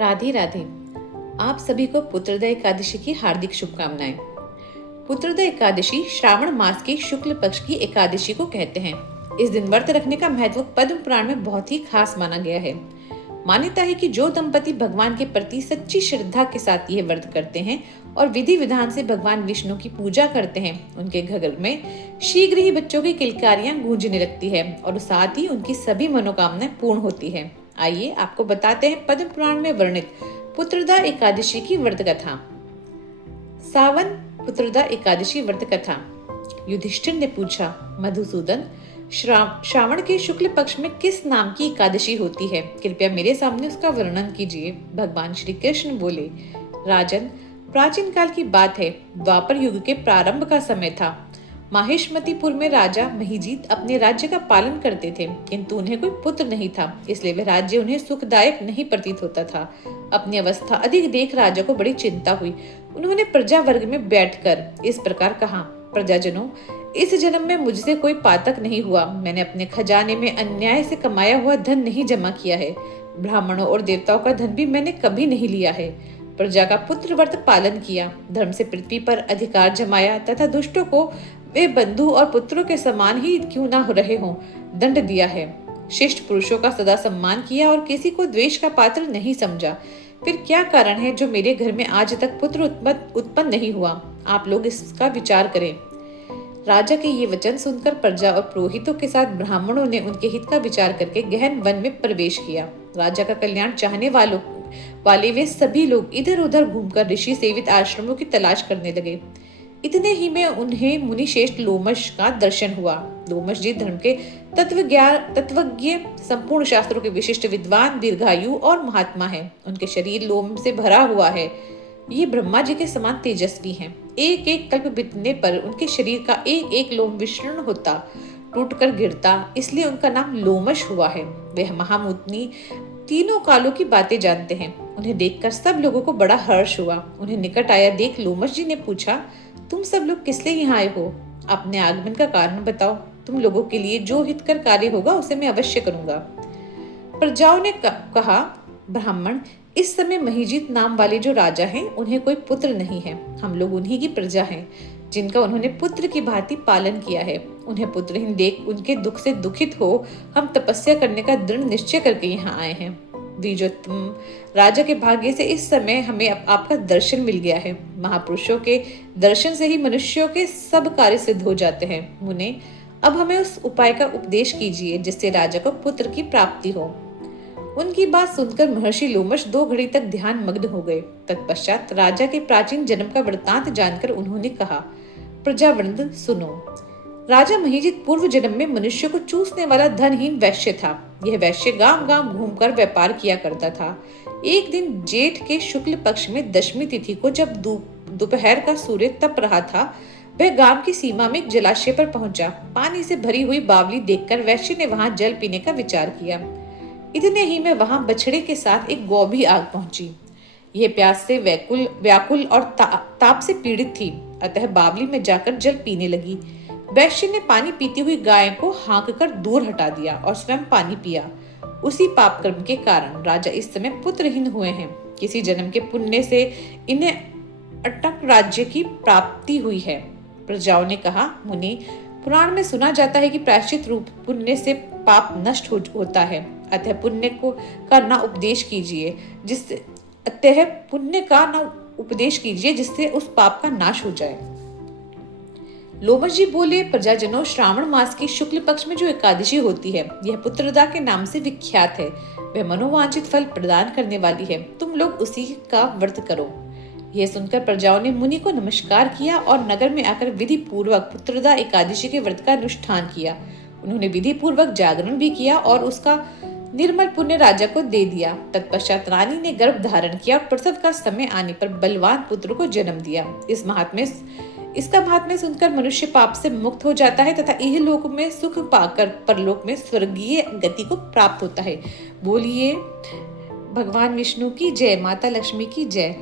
राधे राधे। आप सभी को पुत्रदा एकादशी की हार्दिक शुभकामनाएं। पुत्रदा एकादशी श्रावण मास की शुक्ल पक्ष की एकादशी को कहते हैं। इस दिन व्रत रखने का महत्व पद्म पुराण में बहुत ही खास माना गया है। मान्यता है कि जो दंपति भगवान के प्रति सच्ची श्रद्धा के साथ यह व्रत करते हैं और विधि विधान से भगवान विष्णु की पूजा करते हैं, उनके घर में शीघ्र ही बच्चों की किलकारियां गूंजने लगती है और साथ ही उनकी सभी मनोकामनाएं पूर्ण होती है। आइए आपको बताते हैं पद्म पुराण में वर्णित पुत्रदा एकादशी की व्रत कथा। सावन पुत्रदा एकादशी व्रत कथा। युधिष्ठिर ने पूछा, मधुसूदन, श्रावण के शुक्ल पक्ष में किस नाम की एकादशी होती है? कृपया मेरे सामने उसका वर्णन कीजिए। भगवान श्री कृष्ण बोले, राजन, प्राचीन काल की बात है। द्वापर युग के प्रारंभ का समय था। माहिष्मतीपुर में राजा महिजीत अपने राज्य का पालन करते थे, किंतु उन्हें कोई पुत्र नहीं था, इसलिए वह राज्य उन्हें सुखदायक नहीं प्रतीत होता था। अपनी अवस्था अधिक देख राजा को बड़ी चिंता हुई। उन्होंने प्रजा वर्ग में बैठकर इस प्रकार कहा, प्रजाजनों, इस जन्म में मुझसे कोई पातक नहीं हुआ। मैंने अपने खजाने में अन्याय से कमाया हुआ धन नहीं जमा किया है। ब्राह्मणों और देवताओं का धन भी मैंने कभी नहीं लिया है। प्रजा का पुत्र व्रत पालन किया, धर्म से पृथ्वी पर अधिकार जमाया तथा दुष्टों को वे बंधु और पुत्रों के समान ही क्यों ना हो रहे हों, दंड दिया है। शिष्ट पुरुषों का सदा सम्मान किया और किसी को द्वेष का पात्र नहीं समझा। फिर क्या कारण है जो मेरे घर में आज तक पुत्र उत्पन्न नहीं हुआ? आप लोग इसका विचार करें। राजा के ये वचन सुनकर प्रजा और पुरोहितों के साथ ब्राह्मणों ने उनके हित का विचार करके गहन वन में प्रवेश किया। राजा का कल्याण चाहने वाले वे सभी लोग इधर उधर घूमकर ऋषि सेवित आश्रमों की तलाश करने लगे। इतने ही में उन्हें मुनि श्रेष्ठ लोमश का दर्शन हुआ। लोमश जी धर्म के तत्वज्ञ, संपूर्ण शास्त्रों के विशिष्ट विद्वान, दीर्घायु और महात्मा हैं। उनके शरीर लोम से भरा हुआ है। ये ब्रह्मा जी के समान तेजस्वी हैं। एक एक कल्प बीतने पर उनके शरीर का एक एक लोम विशीर्ण होता, टूटकर गिरता, इसलिए उनका नाम लोमश हुआ है। वे महामुनि तीनों कालों की बातें जानते हैं। उन्हें देखकर सब लोगों को बड़ा हर्ष हुआ। उन्हें निकट आया देख लोमश जी ने पूछा, तुम सब लोग किस लिए यहाँ आए हो? अपने आगमन का कारण बताओ। तुम लोगों के लिए जो हितकर कार्य होगा उसे मैं अवश्य करूंगा। प्रजाओं ने कहा, ब्राह्मण, इस समय महिजीत नाम वाले जो राजा हैं, उन्हें कोई पुत्र नहीं है। हम लोग उन्हीं की प्रजा हैं, जिनका उन्होंने पुत्र की भांति पालन किया है। उन्हें पुत्रहीन देख उनके दुख से दुखित हो हम तपस्या करने का दृढ़ निश्चय करके यहाँ आए हैं। द्विजोत्तम राजा के भाग्य से इस समय हमें आपका दर्शन मिल गया है। महापुरुषों के दर्शन से ही मनुष्यों के सब कार्य सिद्ध हो जाते हैं। मुने, अब हमें उस उपाय का उपदेश कीजिए जिससे राजा को पुत्र की प्राप्ति हो। उनकी बात सुनकर महर्षि लोमश 2 घड़ी तक ध्यान मग्न हो गए। तत्पश्चात राजा के प्राचीन जन्म का वृत्तांत जानकर उन्होंने कहा, प्रजावृंद सुनो। राजा महिजीत पूर्व जन्म में मनुष्य को चूसने वाला धनहीन वैश्य था। यह वैश्य गांव गांव घूमकर व्यापार किया करता था। एक दिन जेठ के शुक्ल पक्ष में दशमी तिथि को जब दोपहर का सूर्य तप रहा था, वह गांव की सीमा में एक जलाशय पर पहुंचा। पानी से भरी हुई बावली देखकर वैश्य ने वहां जल पीने का विचार किया। इतने ही में वहां बछड़े के साथ एक गौ भी आग पहुंची। यह प्यास से व्याकुल और ताप से पीड़ित थी, अतः बावली में जाकर जल पीने लगी। वैश्य ने पानी पीती हुई गाय को हाँक कर दूर हटा दिया और स्वयं पानी पिया। उसी पाप कर्म के कारण राजा इस समय पुत्रहीन हुए हैं। किसी जन्म के पुण्य से इन्हें अटक राज्य की प्राप्ति हुई है। प्रजाओं ने कहा, मुनि, पुराण में सुना जाता है कि प्रायश्चित रूप पुण्य से पाप नष्ट होता है। अतः पुण्य का ना उपदेश कीजिए जिससे उस पाप का नाश हो जाए। लोमश जी बोले, प्रजाजनों, श्रावण मास की शुक्ल पक्ष में जो एकादशी होती है, यह पुत्रदा के नाम से विख्यात है। वह मनोवांछित फल प्रदान करने वाली है। तुम लोग उसी का व्रत करो। यह सुनकर प्रजाओं ने मुनि को नमस्कार किया और नगर में आकर विधि पूर्वक पुत्रदा एकादशी के व्रत का अनुष्ठान किया। उन्होंने विधि पूर्वक जागरण भी किया और उसका निर्मल पुण्य राजा को दे दिया। तत्पश्चात रानी ने गर्भ धारण किया और प्रसव का समय आने पर बलवान पुत्र को जन्म दिया। इसका महात्म्य सुनकर मनुष्य पाप से मुक्त हो जाता है तथा इहलोक में सुख पाकर परलोक में स्वर्गीय गति को प्राप्त होता है। बोलिए भगवान विष्णु की जय, माता लक्ष्मी की जय।